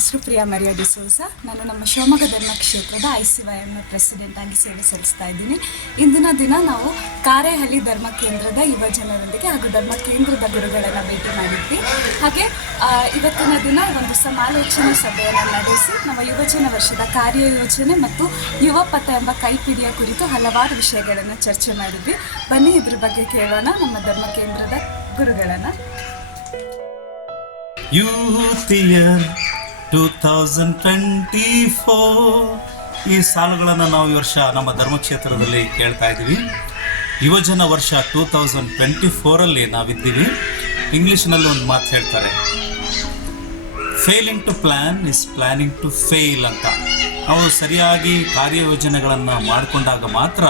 ಹೆಸರು ಪ್ರಿಯಾ ಮರಿಯಾ ಡಿಸೋಸ. ನಾನು ನಮ್ಮ ಶಿವಮೊಗ್ಗ ಧರ್ಮಕ್ಷೇತ್ರದ ICYM ಪ್ರೆಸಿಡೆಂಟ್ ಆಗಿ ಸೇವೆ ಸಲ್ಲಿಸ್ತಾ ಇದ್ದೀನಿ. ಇಂದಿನ ದಿನ ನಾವು ಕಾರೇಹಳ್ಳಿ ಧರ್ಮ ಕೇಂದ್ರದ ಯುವ ಜನರೊಂದಿಗೆ ಹಾಗೂ ಧರ್ಮ ಕೇಂದ್ರದ ಗುರುಗಳನ್ನು ಭೇಟಿ ಮಾಡಿದ್ವಿ. ಹಾಗೆ ಇವತ್ತಿನ ದಿನ ಒಂದು ಸಮಾಲೋಚನಾ ಸಭೆಯನ್ನು ನಡೆಸಿ ನಮ್ಮ ಯುವಜನ ವರ್ಷದ ಕಾರ್ಯಯೋಜನೆ ಮತ್ತು ಯುವ ಪಥ ಎಂಬ ಕೈಪಿಡಿಯ ಕುರಿತು ಹಲವಾರು ವಿಷಯಗಳನ್ನು ಚರ್ಚೆ ಮಾಡಿದ್ವಿ. ಬನ್ನಿ ಇದ್ರ ಬಗ್ಗೆ ಕೇಳೋಣ ನಮ್ಮ ಧರ್ಮ ಕೇಂದ್ರದ ಗುರುಗಳನ್ನು. ಯೂತ್ ಇಯರ್ 2024 ಈ ಸಾಲುಗಳನ್ನು ನಾವು ಈ ವರ್ಷ ನಮ್ಮ ಧರ್ಮಕ್ಷೇತ್ರದಲ್ಲಿ ಕೇಳ್ತಾ ಇದ್ದೀವಿ. ಯುವಜನ ವರ್ಷ 2024 ನಾವಿದ್ದೀವಿ. ಇಂಗ್ಲೀಷ್ನಲ್ಲಿ ಒಂದು ಮಾತು ಹೇಳ್ತಾರೆ, failing to plan is planning to fail ಅಂತ. ನಾವು ಸರಿಯಾಗಿ ಕಾರ್ಯಯೋಜನೆಗಳನ್ನು ಮಾಡಿಕೊಂಡಾಗ ಮಾತ್ರ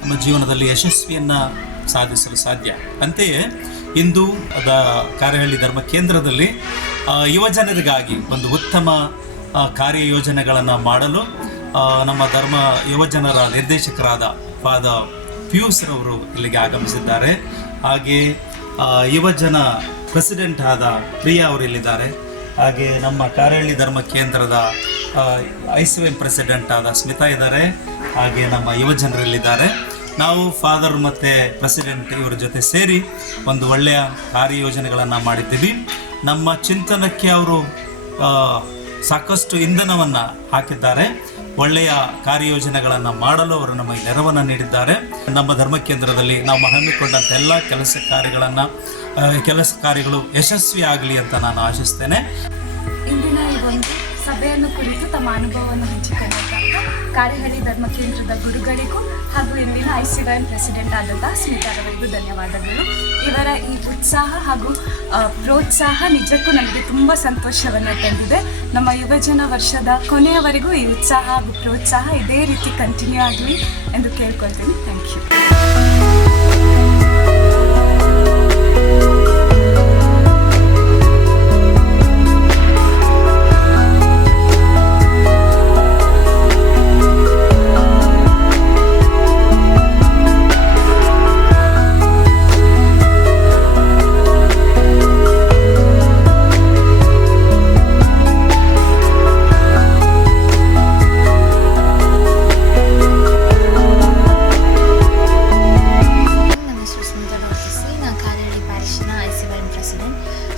ನಮ್ಮ ಜೀವನದಲ್ಲಿ ಯಶಸ್ವಿಯನ್ನು ಸಾಧಿಸಲು ಸಾಧ್ಯ. ಅಂತೆಯೇ ಇಂದು ಕಾರೇಹಳ್ಳಿ ಧರ್ಮ ಕೇಂದ್ರದಲ್ಲಿ ಯುವಜನರಿಗಾಗಿ ಒಂದು ಉತ್ತಮ ಕಾರ್ಯಯೋಜನೆಗಳನ್ನು ಮಾಡಲು ನಮ್ಮ ಧರ್ಮ ಯುವಜನರ ನಿರ್ದೇಶಕರಾದ ಫಾದರ್ ಪಿಯೂಸ್ರವರು ಇಲ್ಲಿಗೆ ಆಗಮಿಸಿದ್ದಾರೆ. ಹಾಗೆ ಯುವಜನ ಪ್ರೆಸಿಡೆಂಟ್ ಆದ ಪ್ರಿಯಾ ಅವರು ಇಲ್ಲಿದ್ದಾರೆ. ಹಾಗೆ ನಮ್ಮ ಕಾರೇಹಳ್ಳಿ ಧರ್ಮ ಕೇಂದ್ರದ ICYM ಪ್ರೆಸಿಡೆಂಟ್ ಆದ ಸ್ಮಿತಾ ಇದ್ದಾರೆ. ಹಾಗೆ ನಮ್ಮ ಯುವಜನರಲ್ಲಿದ್ದಾರೆ. ನಾವು ಫಾದರ್ ಮತ್ತು ಪ್ರೆಸಿಡೆಂಟ್ ಇವರ ಜೊತೆ ಸೇರಿ ಒಂದು ಒಳ್ಳೆಯ ಕಾರ್ಯಯೋಜನೆಗಳನ್ನು ಮಾಡಿದ್ದೀವಿ. ನಮ್ಮ ಚಿಂತನಕ್ಕೆ ಅವರು ಸಾಕಷ್ಟು ಇಂಧನವನ್ನು ಹಾಕಿದ್ದಾರೆ. ಒಳ್ಳೆಯ ಕಾರ್ಯಯೋಜನೆಗಳನ್ನು ಮಾಡಲು ಅವರು ನಮಗೆ ನೆರವನ್ನು ನೀಡಿದ್ದಾರೆ. ನಮ್ಮ ಧರ್ಮ ಕೇಂದ್ರದಲ್ಲಿ ನಾವು ಹಮ್ಮಿಕೊಂಡಂಥ ಎಲ್ಲ ಕೆಲಸ ಕಾರ್ಯಗಳು ಯಶಸ್ವಿ ಆಗಲಿ ಅಂತ ನಾನು ಆಶಿಸ್ತೇನೆ. ಇಂದಿನ ಈ ಒಂದು ಸಭೆಯನ್ನು ಕುರಿತು ತಮ್ಮ ಅನುಭವವನ್ನು ಹಂಚಿಕೊಂಡಂಥ ಕಾರೇಹಳ್ಳಿ ಧರ್ಮ ಕೇಂದ್ರದ ಗುರುಗಳಿಗೂ ಹಾಗೂ ಇಲ್ಲಿನ ICYM ಪ್ರೆಸಿಡೆಂಟ್ ಆದಂಥ ಸ್ಮಿತಾರವರಿಗೂ ಧನ್ಯವಾದಗಳು. ಇವರ ಈ ಉತ್ಸಾಹ ಹಾಗೂ ಪ್ರೋತ್ಸಾಹ ನಿಜಕ್ಕೂ ನನಗೆ ತುಂಬ ಸಂತೋಷವನ್ನು ತಂದಿದೆ. ನಮ್ಮ ಯುವಜನ ವರ್ಷದ ಕೊನೆಯವರೆಗೂ ಈ ಉತ್ಸಾಹ ಹಾಗೂ ಪ್ರೋತ್ಸಾಹ ಇದೇ ರೀತಿ ಕಂಟಿನ್ಯೂ ಆಗಲಿ ಎಂದು ಕೇಳ್ಕೊಳ್ತೀನಿ. Thank you.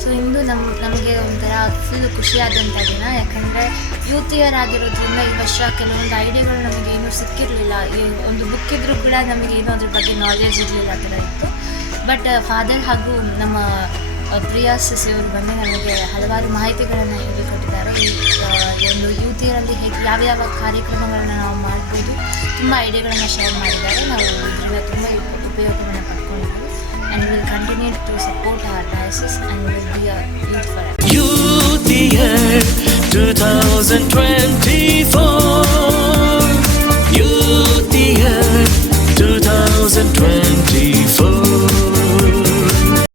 ಸೊ ಇಂದು ನಮಗೆ ಒಂಥರ ಫುಲ್ ಖುಷಿಯಾದಂಥ ದಿನ. ಯಾಕಂದರೆ ಯೂತ್ ಇಯರ್ ಆಗಿರೋದ್ರಿಂದ ಈ ವರ್ಷ ಕೆಲವೊಂದು ಐಡಿಯಾಗಳು ನಮಗೆ ಏನೂ ಸಿಕ್ಕಿರಲಿಲ್ಲ. ಈ ಒಂದು ಬುಕ್ ಇದ್ರೂ ಕೂಡ ನಮಗೆ ಏನೋ ಅದ್ರ ಬಗ್ಗೆ ನಾಲೆಜ್ ಇರಲಿಲ್ಲ, ಆ ಥರ ಇತ್ತು. ಬಟ್ ಫಾದರ್ ಹಾಗೂ ನಮ್ಮ ಪ್ರಿಯಾ ಸಿಸಿಯವರು ಬಂದು ನಮಗೆ ಹಲವಾರು ಮಾಹಿತಿಗಳನ್ನು ಹೇಳಿಕೊಟ್ಟಿದ್ದಾರೆ. ಈ ಒಂದು ಯೂತ್ ಇಯರಲ್ಲಿ ಹೇಗೆ ಯಾವ್ಯಾವ ಕಾರ್ಯಕ್ರಮಗಳನ್ನು ನಾವು ಮಾಡ್ಬೋದು, ತುಂಬ ಐಡಿಯಾಗಳನ್ನು ಶೇರ್ ಮಾಡಿದ್ದಾರೆ. ನಾವು ಇದರಿಂದ ತುಂಬ ಉಪಯೋಗವನ್ನು ಪಡ್ಕೊಂಡಿದ್ದೀವಿ. And we will continue to support our diocese and we will be a youth forever. Youth Year 2024